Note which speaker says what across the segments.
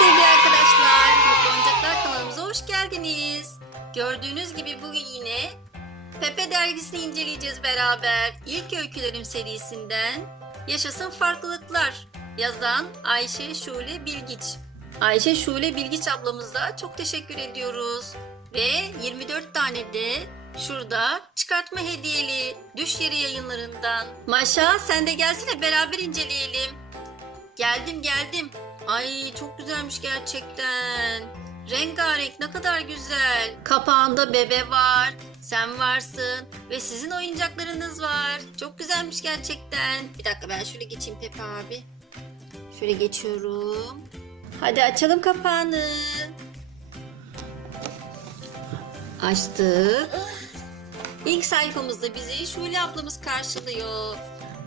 Speaker 1: sevgili arkadaşlar. Mutlu kanalımıza hoş geldiniz. Gördüğünüz gibi bugün yine Pepe dergisini inceleyeceğiz beraber. İlk öykülerim serisinden Yaşasın Farklılıklar. Yazan Ayşe Şule Bilgiç. Ayşe Şule Bilgiç ablamıza çok teşekkür ediyoruz. Ve 24 tane de şurada çıkartma hediyeli Düş Yeri yayınlarından. Maşa sen de gelsene beraber inceleyelim. Geldim geldim. Ay çok güzelmiş gerçekten. Rengarenk ne kadar güzel. Kapağında bebe var. Sen varsın ve sizin oyuncaklarınız var. Çok güzelmiş gerçekten. Bir dakika ben şöyle geçeyim Pepe abi. Şöyle geçiyorum. Hadi açalım kapağını. Açtık. İlk sayfamızda bizi Şule ablamız karşılıyor.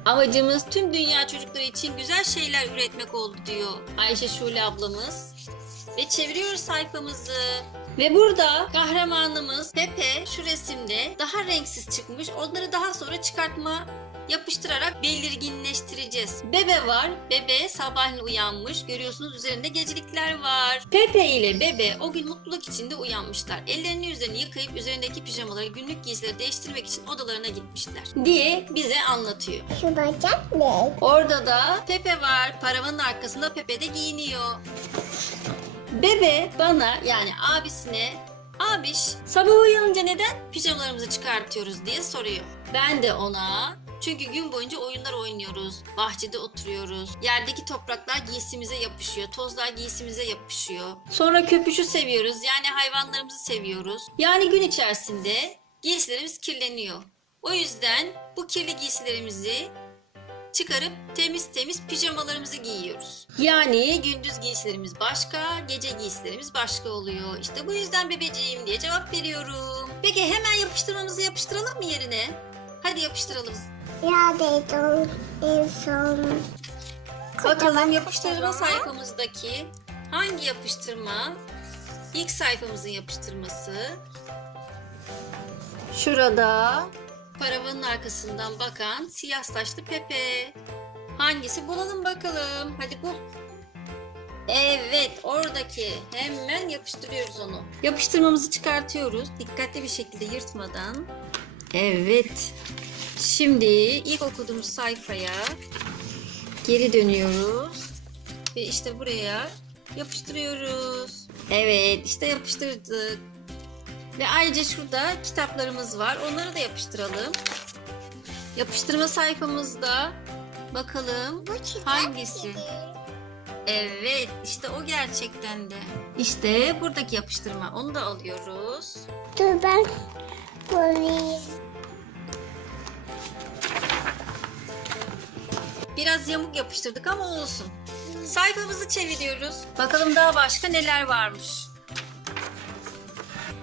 Speaker 1: Amacımız tüm dünya çocukları için güzel şeyler üretmek oldu diyor Ayşe Şule ablamız. Ve çeviriyoruz sayfamızı. Ve burada kahramanımız Pepe şu resimde daha renksiz çıkmış. Onları daha sonra çıkartma yapıştırarak belirginleştireceğiz. Bebe var. Bebe sabahleyin uyanmış. Görüyorsunuz üzerinde gecelikler var. Pepe ile Bebe o gün mutluluk içinde uyanmışlar. Ellerini yüzlerini yıkayıp üzerindeki pijamaları günlük giysileri değiştirmek için odalarına gitmişler. Diye bize anlatıyor.
Speaker 2: Şu bacak ne?
Speaker 1: Orada da Pepe var. Paravanın arkasında Pepe de giyiniyor. Bebe bana yani abisine Abiş sabah uyanınca neden pijamalarımızı çıkartıyoruz diye soruyor. Ben de ona çünkü gün boyunca oyunlar oynuyoruz. Bahçede oturuyoruz. Yerdeki topraklar giysimize yapışıyor. Tozlar giysimize yapışıyor. Sonra köpüşü seviyoruz. Yani hayvanlarımızı seviyoruz. Yani gün içerisinde giysilerimiz kirleniyor. O yüzden bu kirli giysilerimizi çıkarıp temiz temiz pijamalarımızı giyiyoruz. Yani gündüz giysilerimiz başka, gece giysilerimiz başka oluyor. İşte bu yüzden bebeciğim diye cevap veriyorum. Peki hemen yapıştırmamızı yapıştıralım mı yerine? Hadi yapıştıralım.
Speaker 2: Ya dedim en son.
Speaker 1: Bakalım yapıştırma sayfamızdaki hangi yapıştırma? İlk sayfamızın yapıştırması. Şurada paravanın arkasından bakan siyah saçlı Pepe. Hangisi bulalım bakalım. Hadi bul. Evet oradaki hemen yapıştırıyoruz onu. Yapıştırmamızı çıkartıyoruz. Dikkatli bir şekilde yırtmadan. Evet. Şimdi ilk okuduğumuz sayfaya geri dönüyoruz. Ve işte buraya yapıştırıyoruz. Evet işte yapıştırdık. Ve ayrıca şurada kitaplarımız var. Onları da yapıştıralım. Yapıştırma sayfamızda bakalım Hangisi? Evet, işte o gerçekten de. İşte buradaki yapıştırma. Onu da alıyoruz.
Speaker 2: Dur ben koyayım.
Speaker 1: Biraz yamuk yapıştırdık ama olsun. Sayfamızı çeviriyoruz. Bakalım daha başka neler varmış.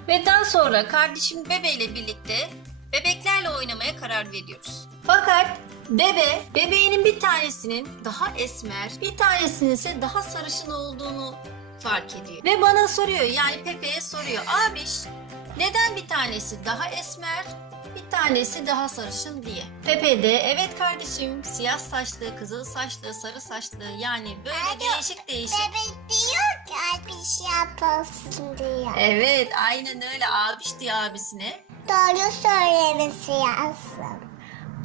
Speaker 1: Ve daha sonra kardeşim Bebe ile birlikte bebeklerle oynamaya karar veriyoruz. Fakat Bebe, bebeğinin bir tanesinin daha esmer, bir tanesinin ise daha sarışın olduğunu fark ediyor. Ve bana soruyor yani Pepe'ye soruyor. Abiş neden bir tanesi daha esmer, tanesi daha sarışın diye. Pepe de evet kardeşim siyah saçlı, kızıl saçlı, sarı saçlı yani böyle
Speaker 2: Hadi.
Speaker 1: değişik değişik.
Speaker 2: Bebek diyor ki ay bir şey yapalım diyor.
Speaker 1: Evet aynen öyle abiş diyor abisine.
Speaker 2: Doğru söylemesi lazım.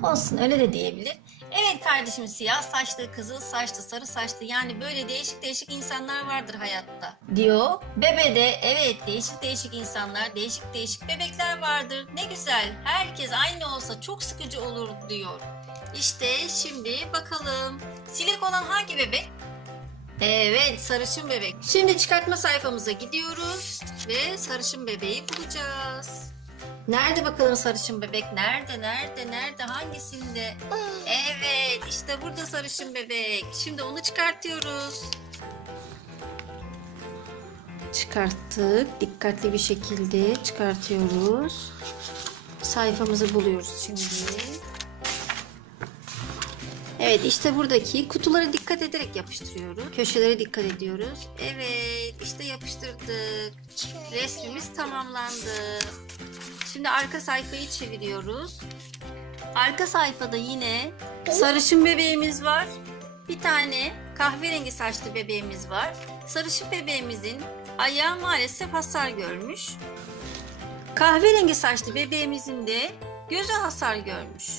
Speaker 1: Olsun öyle de diyebilir. Evet kardeşim siyah saçlı, kızıl saçlı, sarı saçlı yani böyle değişik değişik insanlar vardır hayatta. Diyor. Bebe de evet değişik değişik insanlar, değişik değişik bebekler vardır. Ne güzel. Herkes aynı olsa çok sıkıcı olur diyor. İşte şimdi bakalım. Silik olan hangi bebek? Evet sarışın bebek. Şimdi çıkartma sayfamıza gidiyoruz ve sarışın bebeği bulacağız. Nerede bakalım sarışın bebek? Nerede, nerede, nerede, hangisinde? Evet, işte burada sarışın bebek. Şimdi onu çıkartıyoruz. Çıkarttık. Dikkatli bir şekilde çıkartıyoruz. Sayfamızı buluyoruz şimdi. Evet işte buradaki kutulara dikkat ederek yapıştırıyoruz. Köşelere dikkat ediyoruz. Evet işte yapıştırdık. Resmimiz tamamlandı. Şimdi arka sayfayı çeviriyoruz. Arka sayfada yine sarışın bebeğimiz var. Bir tane kahverengi saçlı bebeğimiz var. Sarışın bebeğimizin ayağı maalesef hasar görmüş. Kahverengi saçlı bebeğimizin de gözü hasar görmüş.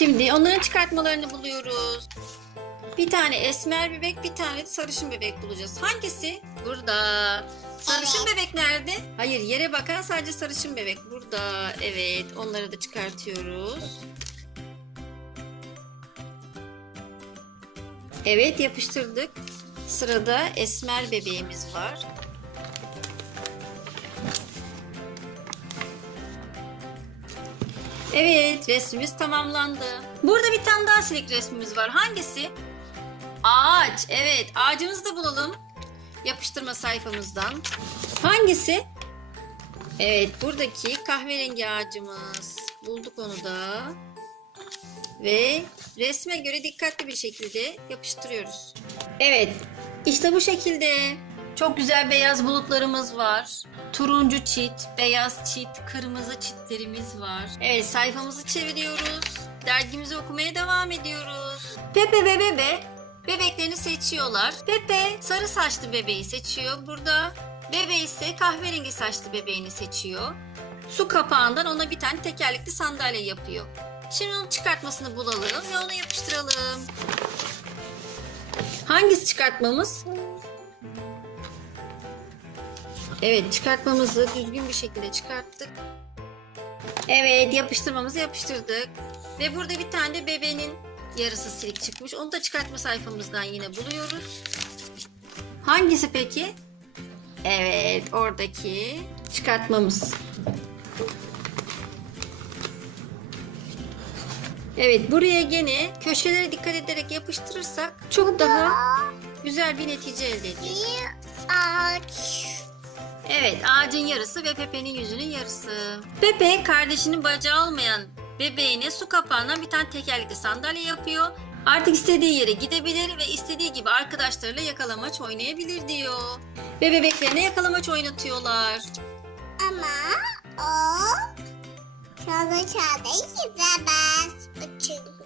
Speaker 1: Şimdi onların çıkartmalarını buluyoruz. Bir tane esmer bebek, bir tane de sarışın bebek bulacağız. Hangisi? Burada. Sarışın bebek nerede? Hayır, yere bakan sadece sarışın bebek. Burada. Evet, onları da çıkartıyoruz. Evet, yapıştırdık. Sırada esmer bebeğimiz var. Evet, resmimiz tamamlandı. Burada bir tane daha silik resmimiz var. Hangisi? Ağaç. Evet, ağacımızı da bulalım. Yapıştırma sayfamızdan. Hangisi? Evet, buradaki kahverengi ağacımız. Bulduk onu da. Ve resme göre dikkatli bir şekilde yapıştırıyoruz. Evet, işte bu şekilde. Çok güzel beyaz bulutlarımız var. Turuncu çit, beyaz çit, kırmızı çitlerimiz var. Evet sayfamızı çeviriyoruz. Dergimizi okumaya devam ediyoruz. Pepe ve Bebe bebeklerini seçiyorlar. Pepe sarı saçlı bebeği seçiyor. Burada Bebe ise kahverengi saçlı bebeğini seçiyor. Su kapağından ona bir tane tekerlekli sandalye yapıyor. Şimdi onun çıkartmasını bulalım ve onu yapıştıralım. Hangisi çıkartmamız? Evet çıkartmamızı düzgün bir şekilde çıkarttık. Evet yapıştırmamızı yapıştırdık. Ve burada bir tane de bebeğin yarısı silik çıkmış. Onu da çıkartma sayfamızdan yine buluyoruz. Hangisi peki? Evet oradaki çıkartmamız. Evet buraya gene köşelere dikkat ederek yapıştırırsak çok daha güzel bir netice elde edeceğiz. Evet, ağacın yarısı ve Pepe'nin yüzünün yarısı. Pepe kardeşinin bacağı olmayan bebeğine su kapağından bir tane tekerlekli sandalye yapıyor. Artık istediği yere gidebilir ve istediği gibi arkadaşlarıyla yakalamaç oynayabilir diyor. Ve bebeklerine yakalamaç oynatıyorlar.
Speaker 2: Ama o çalı çalı gidemez. Çünkü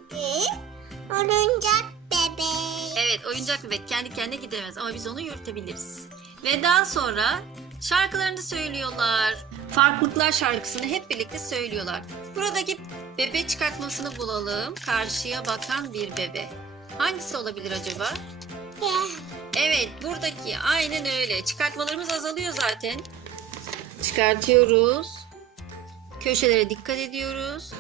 Speaker 2: oyuncak bebek.
Speaker 1: Evet, oyuncak bebek kendi kendine gidemez ama biz onu yürütebiliriz. Ve daha sonra şarkılarını söylüyorlar. Farklılıklar şarkısını hep birlikte söylüyorlar. Buradaki bebe çıkartmasını bulalım. Karşıya bakan bir bebe. Hangisi olabilir acaba? Evet buradaki aynen öyle. Çıkartmalarımız azalıyor zaten. Çıkartıyoruz. Köşelere dikkat ediyoruz.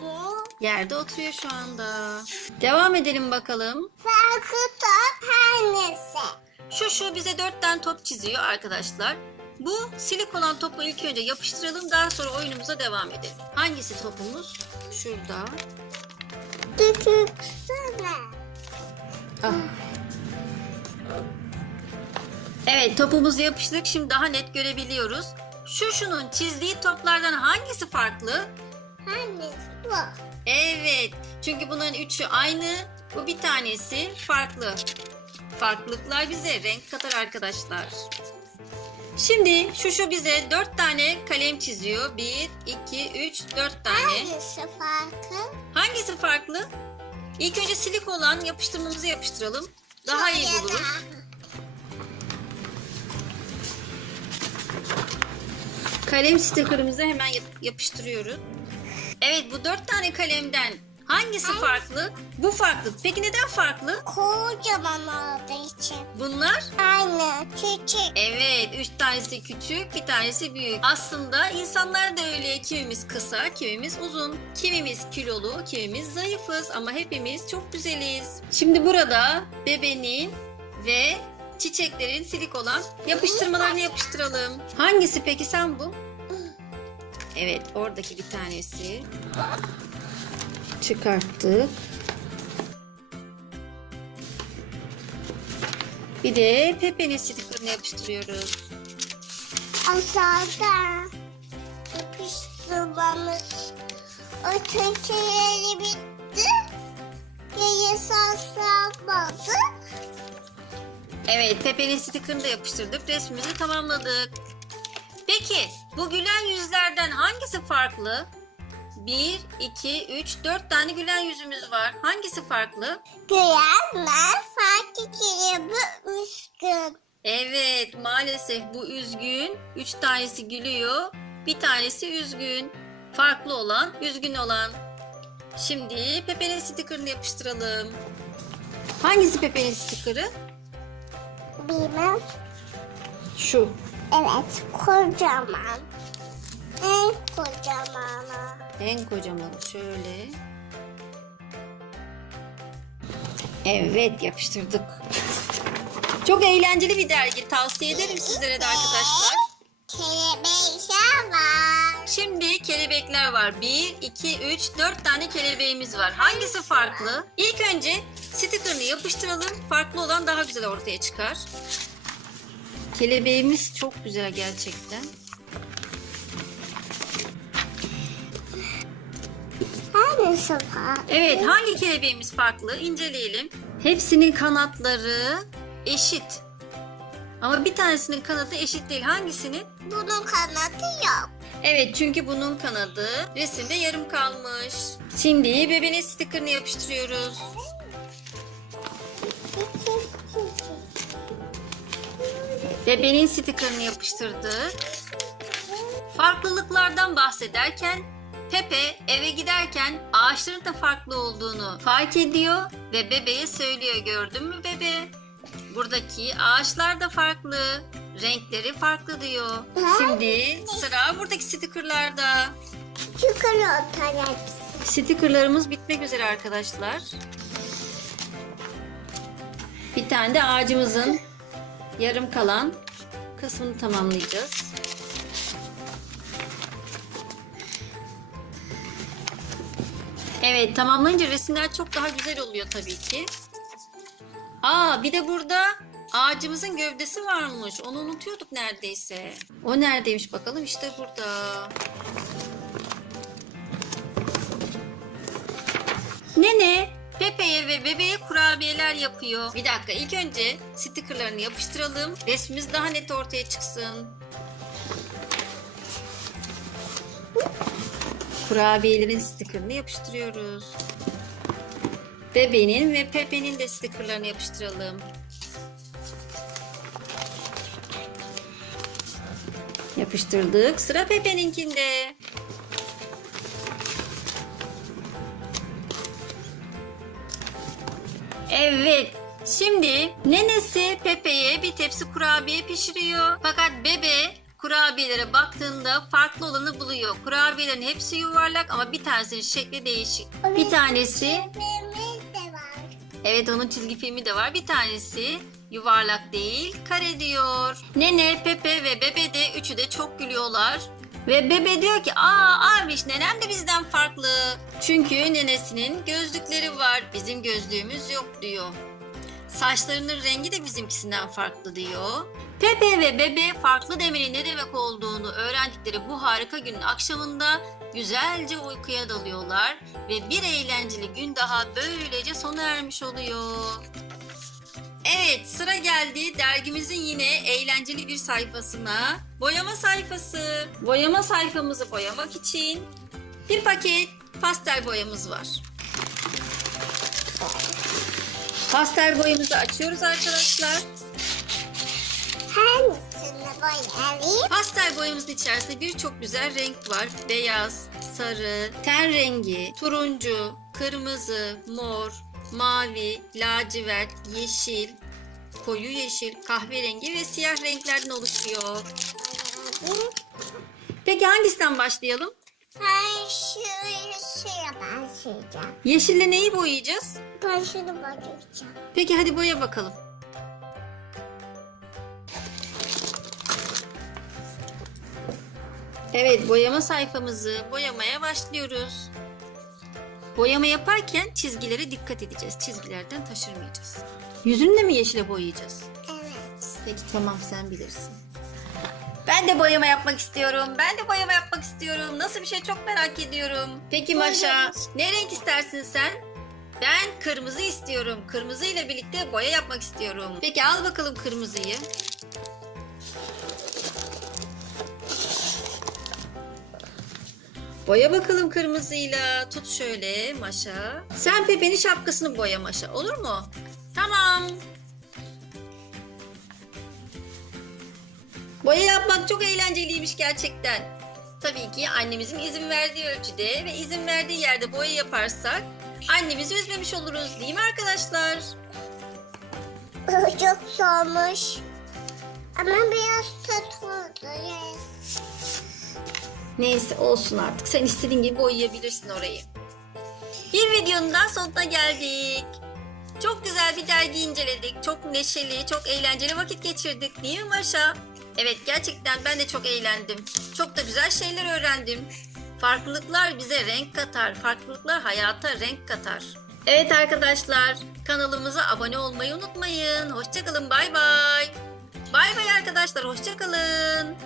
Speaker 2: Bu.
Speaker 1: Yerde oturuyor şu anda. Devam edelim bakalım.
Speaker 2: Farkı top hangisi?
Speaker 1: Şu şu bize dört tane top çiziyor arkadaşlar. Bu silik olan topu ilk önce yapıştıralım daha sonra oyunumuza devam edelim. Hangisi topumuz? Şurada.
Speaker 2: Tüküksene.
Speaker 1: Ah. Evet topumuzu yapıştırdık şimdi daha net görebiliyoruz. Şu şunun çizdiği toplardan hangisi farklı?
Speaker 2: Hangisi bu?
Speaker 1: Evet çünkü bunların üçü aynı bu bir tanesi farklı. Farklılıklar bize renk katar arkadaşlar. Şimdi şu şu bize dört tane kalem çiziyor. Bir, iki, üç, dört tane.
Speaker 2: Hangisi farkı?
Speaker 1: Hangisi farklı? İlk önce silik olan yapıştırmamızı yapıştıralım. Daha iyi
Speaker 2: Şuraya da.
Speaker 1: buluruz. Kalem stikerimizi hemen yap- yapıştırıyoruz. Evet bu dört tane kalemden hangisi
Speaker 2: Hangisi?
Speaker 1: farklı? Bu farklı. Peki neden farklı?
Speaker 2: Kocaman olduğu için.
Speaker 1: Bunlar
Speaker 2: Aynı küçük.
Speaker 1: Evet, üç tanesi küçük, bir tanesi büyük. Aslında insanlar da öyle. Kimimiz kısa, kimimiz uzun. Kimimiz kilolu, kimimiz zayıfız ama hepimiz çok güzeliz. Şimdi burada bebeğin ve çiçeklerin silik olan yapıştırmalarını yapıştıralım. Hangisi peki sen bu? Evet, oradaki bir tanesi. Çıkarttık. Bir de Pepe'nin sticker'ını yapıştırıyoruz.
Speaker 2: Aşağıda yapıştırmamız. Ötekileri bitti. Yayısı aslanmadı.
Speaker 1: Evet, Pepe'nin sticker'ını da yapıştırdık. Resmimizi tamamladık. Peki, bu gülen yüzlerden hangisi farklı? 1, 2, 3, 4 tane gülen yüzümüz var. Hangisi farklı?
Speaker 2: Gülenler farklı kere bu üstün.
Speaker 1: Evet maalesef bu üzgün. 3 tanesi gülüyor. Bir tanesi üzgün. Farklı olan, üzgün olan. Şimdi Pepe'nin stickerını yapıştıralım. Hangisi Pepe'nin stickerı?
Speaker 2: Bilmem.
Speaker 1: Şu.
Speaker 2: Evet kocaman. En kocamanı.
Speaker 1: En kocaman şöyle. Evet yapıştırdık. Çok eğlenceli bir dergi. Tavsiye ederim sizlere de arkadaşlar.
Speaker 2: Kelebekler var.
Speaker 1: Şimdi kelebekler var. 1, 2, 3, 4 tane kelebeğimiz var. Hangisi farklı? İlk önce sticker'ını yapıştıralım. Farklı olan daha güzel ortaya çıkar. Kelebeğimiz çok güzel gerçekten.
Speaker 2: Hangisi var?
Speaker 1: Evet hangi kelebeğimiz farklı? İnceleyelim. Hepsinin kanatları eşit. Ama bir tanesinin kanadı eşit değil. Hangisinin?
Speaker 2: Bunun kanadı yok.
Speaker 1: Evet çünkü bunun kanadı resimde yarım kalmış. Şimdi bebeğin stickerını yapıştırıyoruz. Bebeğin stickerını yapıştırdık. Farklılıklardan bahsederken Pepe eve giderken ağaçların da farklı olduğunu fark ediyor ve bebeğe söylüyor gördün mü bebe? Buradaki ağaçlar da farklı, renkleri farklı diyor. Şimdi sıra buradaki stickerlarda.
Speaker 2: Çikolata hepsi.
Speaker 1: Stickerlarımız bitmek üzere arkadaşlar. Bir tane de ağacımızın yarım kalan kısmını tamamlayacağız. Evet tamamlayınca resimler çok daha güzel oluyor tabii ki. Aa bir de burada ağacımızın gövdesi varmış. Onu unutuyorduk neredeyse. O neredeymiş bakalım işte burada. Nene Pepe'ye ve bebeğe kurabiyeler yapıyor. Bir dakika ilk önce stickerlarını yapıştıralım. Resmimiz daha net ortaya çıksın. Kurabiyelerin stickerını yapıştırıyoruz. Bebeğin ve Pepe'nin de stickerlarını yapıştıralım. Yapıştırdık. Sıra Pepe'ninkinde. Evet. Şimdi nenesi Pepe'ye bir tepsi kurabiye pişiriyor. Fakat bebe kurabiyelere baktığında farklı olanı buluyor. Kurabiyelerin hepsi yuvarlak ama bir tanesinin şekli değişik. Bir tanesi. Evet onun çizgi filmi de var. Bir tanesi yuvarlak değil kare diyor. Nene, Pepe ve Bebe de üçü de çok gülüyorlar. Ve Bebe diyor ki aa abiş nenem de bizden farklı. Çünkü nenesinin gözlükleri var bizim gözlüğümüz yok diyor. Saçlarının rengi de bizimkisinden farklı diyor. Pepe ve Bebe farklı demenin ne demek olduğunu öğrendikleri bu harika günün akşamında güzelce uykuya dalıyorlar ve bir eğlenceli gün daha böylece sona ermiş oluyor. Evet sıra geldi dergimizin yine eğlenceli bir sayfasına. Boyama sayfası. Boyama sayfamızı boyamak için bir paket pastel boyamız var. Pastel boyamızı açıyoruz arkadaşlar.
Speaker 2: Hangisini boyayayım?
Speaker 1: Pastel boyamızın içerisinde birçok güzel renk var. Beyaz, sarı, ten rengi, turuncu, kırmızı, mor, mavi, lacivert, yeşil, koyu yeşil, kahverengi ve siyah renklerden oluşuyor. Peki hangisinden başlayalım?
Speaker 2: Ben şöyle suya başlayacağım.
Speaker 1: Yeşille neyi boyayacağız?
Speaker 2: Şunu boyayacağım.
Speaker 1: Peki hadi boya bakalım. Evet boyama sayfamızı boyamaya başlıyoruz. Boyama yaparken çizgilere dikkat edeceğiz. Çizgilerden taşırmayacağız. Yüzünü de mi yeşile boyayacağız?
Speaker 2: Evet.
Speaker 1: Peki tamam sen bilirsin. Ben de boyama yapmak istiyorum. Ben de boyama yapmak istiyorum. Nasıl bir şey çok merak ediyorum. Peki Maşa ne renk istersin sen? Ben kırmızı istiyorum. Kırmızı ile birlikte boya yapmak istiyorum. Peki al bakalım kırmızıyı. Boya bakalım kırmızıyla. Tut şöyle Maşa. Sen Pepe'nin şapkasını boya Maşa. Olur mu? Tamam. Boya yapmak çok eğlenceliymiş gerçekten. Tabii ki annemizin izin verdiği ölçüde ve izin verdiği yerde boya yaparsak annemizi üzmemiş oluruz değil mi arkadaşlar?
Speaker 2: Çok soğumuş. Ama biraz tatlı. Yes.
Speaker 1: Neyse olsun artık. Sen istediğin gibi boyayabilirsin orayı. Bir videonun daha sonuna geldik. Çok güzel bir dergi inceledik. Çok neşeli, çok eğlenceli vakit geçirdik değil mi Maşa? Evet gerçekten ben de çok eğlendim. Çok da güzel şeyler öğrendim. Farklılıklar bize renk katar. Farklılıklar hayata renk katar. Evet arkadaşlar kanalımıza abone olmayı unutmayın. Hoşçakalın bay bay. Bay bay arkadaşlar hoşçakalın.